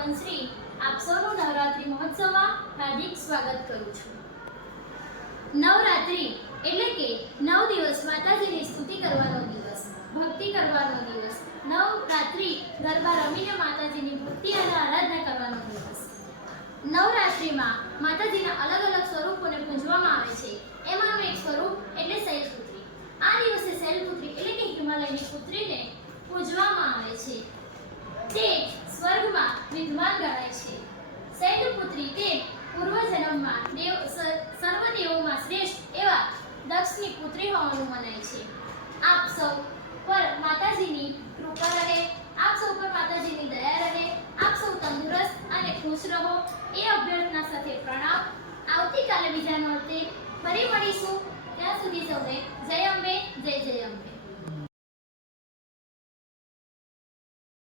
વંશ્રી આપ સૌનું નવરાત્રિ મહોત્સવમાં હાર્દિક સ્વાગત કરું છું। નવરાત્રિ એટલે કે 9 દિવસ માતાજીની સ્તુતિ કરવાનો દિવસ, ભક્તિ કરવાનો દિવસ। નવરાત્રિ ગરબા રમીને માતાજીની ભક્તિ અને આરાધના કરવાનો દિવસ। નવરાત્રિમાં માતાજીના અલગ અલગ સ્વરૂપોને પૂજવામાં આવે છે। એમાંનું એક સ્વરૂપ એટલે શૈલપુત્રી। આ દિવસે શૈલપુત્રી એટલે કે હિમાલયની પુત્રીને પૂજવામાં આવે છે। તે સ્વર્ગમાં વિદ્વાન ગણાય છે। શૈલપુત્રી તે પૂર્વજન્મમાં સર્વદેવોમાં શ્રેષ્ઠ એવા દક્ષની પુત્રી હોવાનું મનાય છે। આપ સૌ પર માતાજીની કૃપા રહે, આપ સૌ પર માતાજીની દયા રહે, આપ સૌ તંદુરસ્ત અને ખુશ રહો એ અભ્યર્થના સાથે પ્રણામ। આવતીકાલે બીજા નોરતે ફરી મળીશું। ત્યાં સુધી સૌને જય